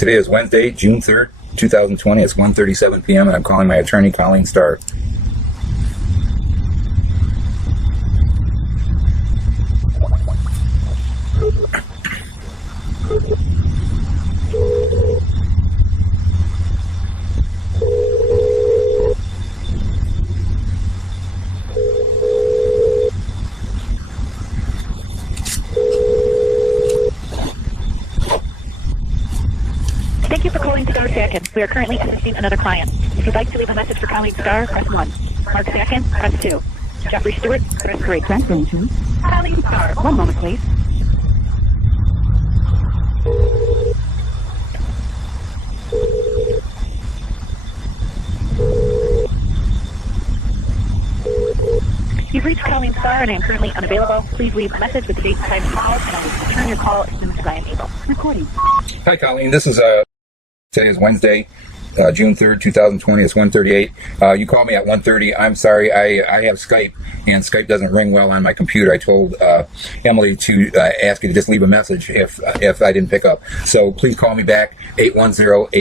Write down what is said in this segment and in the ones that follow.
Today is Wednesday, June 3rd, 2020. It's 1:37 p.m. and I'm calling my attorney, Colleen Starr. Thank you for calling Starr Second. We are currently assisting another client. If you'd like to leave a message for Colleen Starr, press 1. Mark Second, press 2. Jeffrey Stewart, press 3. Transferring to Colleen Starr. One moment, please. You've reached Colleen Starr and I am currently unavailable. Please leave a message with the date and time of call, and I will return your call as soon as I am able. Recording. Hi, Colleen. Today is Wednesday, June 3rd, 2020. It's 1:38. You called me at 1:30. I'm sorry. I have Skype, and Skype doesn't ring well on my computer. I told Emily to ask you to just leave a message if I didn't pick up. So please call me back, 810-8.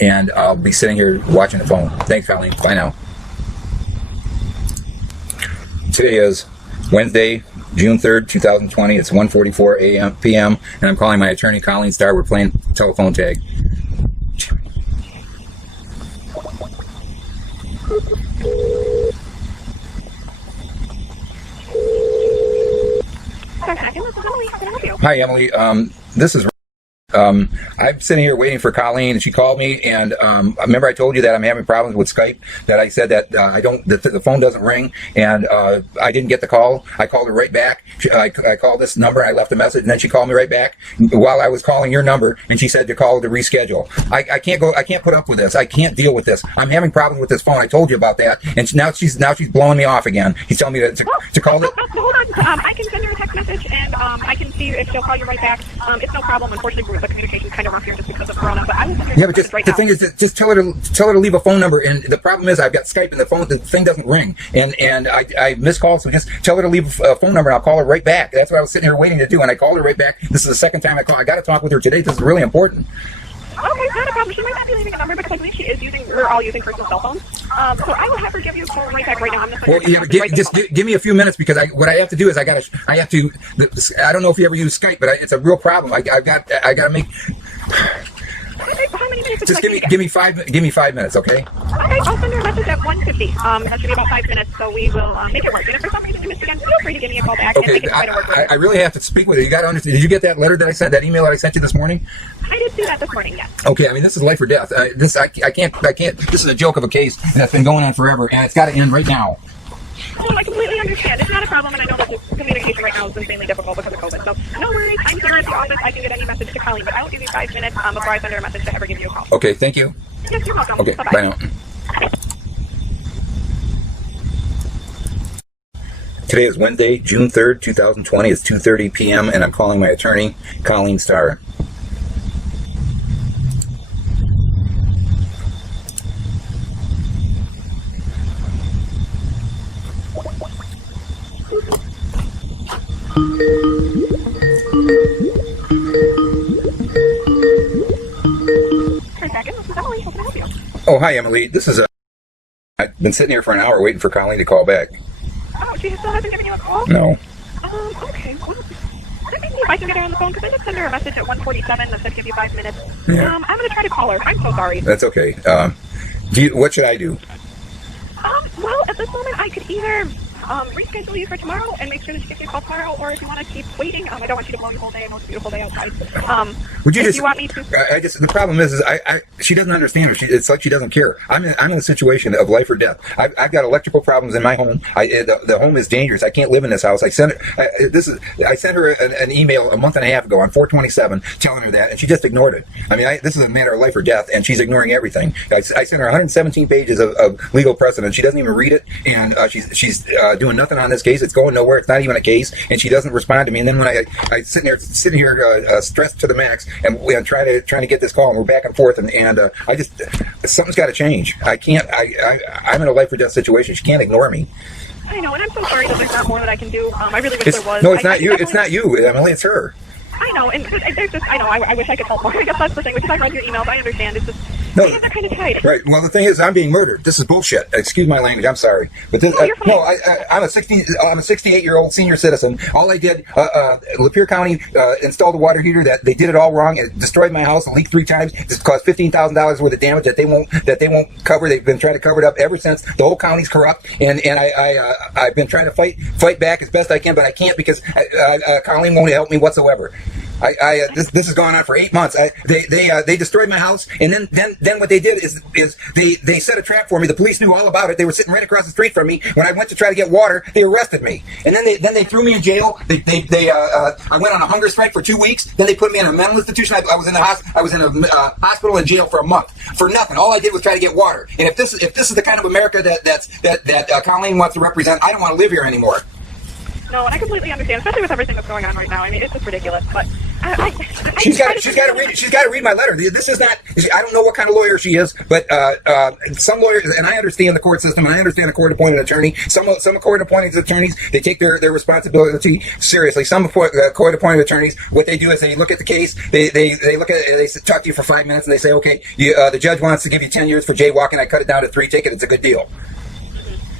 And I'll be sitting here watching the phone. Thanks, Colleen. Bye now. Today is Wednesday, June 3rd, 2020. It's 1:44 p.m. and I'm calling my attorney, Colleen Starr. We're playing telephone tag. Hi, Emily. This is I'm sitting here waiting for Colleen, and she called me, and remember I told you that I'm having problems with Skype, that I said that the phone doesn't ring, and I didn't get the call. I called her right back. I called this number, I left a message, and then she called me right back while I was calling your number, and she said to call to reschedule. I can't put up with this. I can't deal with this. I'm having problems with this phone. I told you about that, and now she's blowing me off again. He's telling me to call it. Hold on. I can send her a text message, and I can see if she'll call you right back. It's no problem. Unfortunately, the communication's kind of rough here just because of Corona, but I will send her but the thing is, just tell her to leave a phone number. And the problem is, I've got Skype, and the thing doesn't ring, and I miss calls. So just tell her to leave a phone number, and I'll call her right back. That's what I was sitting here waiting to do, and I called her right back. This is the second time I call. I got to talk with her today. This is really important. Okay, not a problem. She might not be leaving a number because I believe we're all using personal cell phones. So I will have her give you a call right back right now. Give me a few minutes, because what I have to do is I don't know if you ever use Skype, but it's a real problem. I got to make. How many minutes? Just give me 5 minutes, okay? Okay, I'll send her a message at 1:50. That should be about 5 minutes, so we will make it work. And if for some reason you miss again, feel free to give me a call back. Okay, and we can try to work with it. I really have to speak with you. You got to understand. Did you get that letter that I sent? That email that I sent you this morning? I did see that this morning. Yes. Okay, I mean, this is life or death. I can't. This is a joke of a case that's been going on forever, and it's got to end right now. Oh, I completely understand. It's not a problem, and I know that the communication right now is insanely difficult because of COVID. So no worries. I'm here at the office. I can get any message to Colleen, but I will give you 5 minutes before I send her a message to ever give you a call. Okay, thank you. Yes, you're welcome. Okay, bye bye now. Today is Wednesday, June 3rd, 2020. It's 2:30 p.m. and I'm calling my attorney, Colleen Starr. Oh, hi, Emily. I've been sitting here for an hour waiting for Colleen to call back. Oh, she still hasn't given you a call? No. Okay. Well, let me see if I can get her on the phone, because I just sent her a message at 1:47 that said give you 5 minutes. Yeah. I'm going to try to call her. I'm so sorry. That's okay. What should I do? Well, at this moment, I could either reschedule you for tomorrow and make sure that she gives you a call tomorrow, or if you want to keep waiting, I don't want you to blow the whole day. I know it's a beautiful day outside. Would you you want me to? The problem is she doesn't understand. It's like she doesn't care. I'm in a situation of life or death. I've got electrical problems in my home. The home is dangerous. I can't live in this house. I sent her an email a month and a half ago on 4/27 telling her that, and she just ignored it. I mean, this is a matter of life or death, and she's ignoring everything. I sent her 117 pages of legal precedent. She doesn't even read it, and she's doing nothing on this case. It's going nowhere. It's not even a case, and she doesn't respond to me. And then when I sitting here stressed to the max, and trying to get this call, and we're back and forth, and something's got to change. I can't. I'm in a life or death situation. She can't ignore me. I know, and I'm so sorry that there's not more that I can do. I really wish there was. No, it's not you. It's not you, Emily. It's her. I know, and there's just, I know, I wish I could help more. I guess that's the thing, because I read your emails, I understand, it's just, no, they're kind of tight. Right, well, the thing is, I'm being murdered. This is bullshit. Excuse my language, I'm sorry. But this, you're fine. no, I'm a 68-year-old senior citizen. All I did, Lapeer County installed a water heater that they did it all wrong. It destroyed my house, it leaked 3 times. It's caused $15,000 worth of damage that they won't cover. They've been trying to cover it up ever since. The whole county's corrupt, and I've been trying to fight back as best I can, but I can't because Colleen won't help me whatsoever. This has gone on for 8 months. They destroyed my house, and then what they did is they set a trap for me. The police knew all about it. They were sitting right across the street from me. When I went to try to get water, they arrested me, and then they threw me in jail. I went on a hunger strike for 2 weeks. Then they put me in a mental institution. I was in a hospital and jail for a month for nothing. All I did was try to get water. And if this is the kind of America that Colleen wants to represent, I don't want to live here anymore. No, and I completely understand, especially with everything that's going on right now. I mean, it's just ridiculous. But she's got to read my letter. This is not. I don't know what kind of lawyer she is, but some lawyers, and I understand the court system, and I understand a court-appointed attorney. Some court-appointed attorneys, they take their responsibility seriously. Some court-appointed attorneys, what they do is they look at the case, they look at it, they talk to you for 5 minutes, and they say, okay, the judge wants to give you 10 years for jaywalking. I cut it down to 3. Take it. It's a good deal.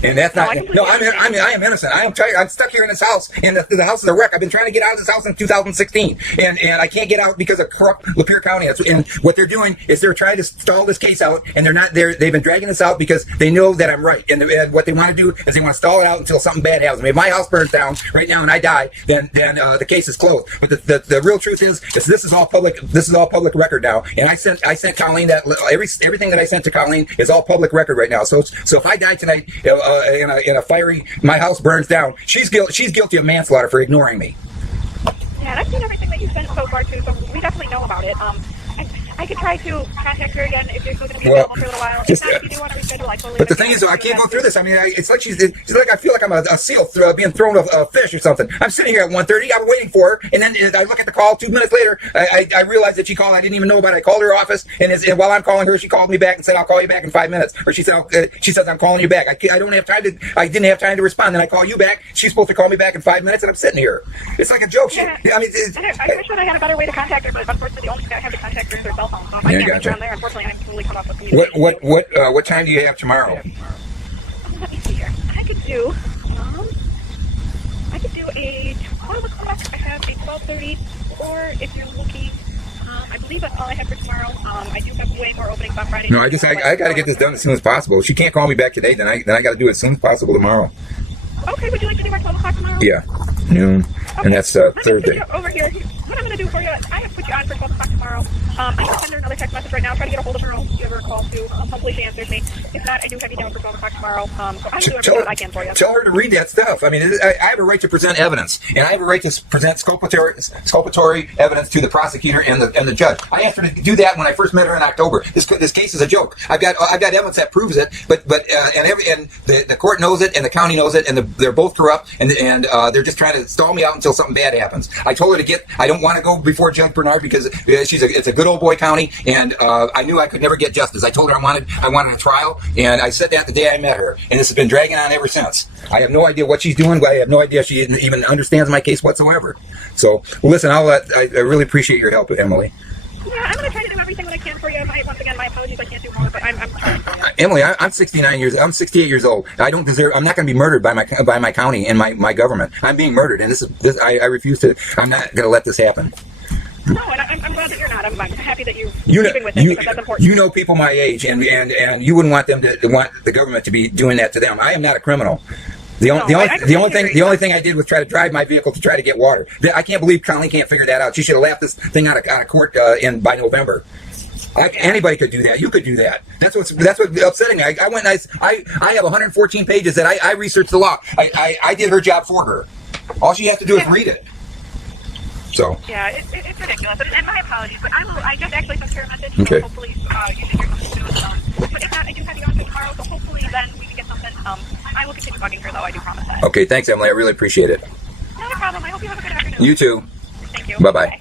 And that's not. I am innocent. I am tired. I'm stuck here in this house, and the house is a wreck. I've been trying to get out of this house since 2016, and I can't get out because of corrupt Lapeer County. And what they're doing is they're trying to stall this case out, and they're not. They've been dragging this out because they know that I'm right. And what they want to do is they want to stall it out until something bad happens. I mean, if my house burns down right now and I die, then the case is closed. But the real truth is this is all public. This is all public record now. And I sent Colleen that everything that I sent to Colleen is all public record right now. So if I die tonight in a fiery, my house burns down, she's guilty of manslaughter for ignoring me. Yeah, and I've seen everything that you've sent so far too, so we definitely know about it. I could try to contact her again if you're still going to be available for a little while. If not, if you do want to reschedule, I totally. But the thing is, I can't go through this. I mean, it's like she's like I feel like I'm a seal being thrown a fish or something. I'm sitting here at 1:30. I'm waiting for her, and then I look at the call. 2 minutes later, I realized that she called. I didn't even know about it. I called her office, and while I'm calling her, she called me back and said, "I'll call you back in 5 minutes." Or she says, "I'm calling you back." I don't have time to. I didn't have time to respond. Then I call you back. She's supposed to call me back in 5 minutes, and I'm sitting here. It's like a joke. Yeah. I mean, I wish that I had a better way to contact her, but unfortunately, the only thing I have to contact her is her cell phone. So I can't reach her on there. Unfortunately, I can only come up with communication. What time do you have tomorrow? Let me see here. I could do a 12 o'clock. I have a 12:30, or if you're looking, I believe that's all I have for tomorrow. I do have way more openings on Friday. No, I got to get this done as soon as possible. If she can't call me back today, then I got to do it as soon as possible tomorrow. Okay, would you like to do our 12 o'clock tomorrow? Yeah, noon, okay. And that's Thursday. Over here. What I'm going to do for you, I have put you on for 12 o'clock tomorrow. I can send her another text message right now. Try to get a hold of her. I'll give her a call too. Hopefully she answers me. If not, I do have you down for 12 o'clock tomorrow. So I'm going to do everything that I can for you. Tell her to read that stuff. I mean, I have a right to present evidence, and I have a right to present exculpatory evidence to the prosecutor and the judge. I asked her to do that when I first met her in October. This case is a joke. I've got evidence that proves it, but the court knows it, and the county knows it, and they're both corrupt, and they're just trying to stall me out until something bad happens. I told her I don't want to go before Judge Bernard because it's a good old boy county, and I knew I could never get justice. I told her I wanted a trial, and I said that the day I met her, and this has been dragging on ever since. I have no idea what she's doing, but I have no idea if she even understands my case whatsoever. So, listen, I really appreciate your help, Emily. Yeah, I'm going to try to do everything that I can for you. Once again, my apologies, I can't do more, but I'm trying for you. Emily, I'm 68 years old. I'm not going to be murdered by my county and my government. I'm being murdered, and I refuse to. I'm not going to let this happen. No, and I'm glad that you're not. I'm happy that you're keeping with it because that's important. You know people my age, and you wouldn't want them to want the government to be doing that to them. I am not a criminal. The only thing I did was try to drive my vehicle to try to get water. I can't believe Colleen can't figure that out. She should have laughed this thing out of court by November. Anybody could do that. You could do that. That's what's upsetting me. I went and I have 114 pages that I researched the law. I did her job for her. All she has to do is read it. So. Yeah, it's ridiculous. And my apologies, but I just actually sent her a message. Okay. So hopefully you should hear something soon. But if not, I do have you on for tomorrow, so hopefully then we can get something. I will continue bugging her though, I do promise that. Okay, thanks Emily. I really appreciate it. Not a problem. I hope you have a good afternoon. You too. Thank you. Bye-bye.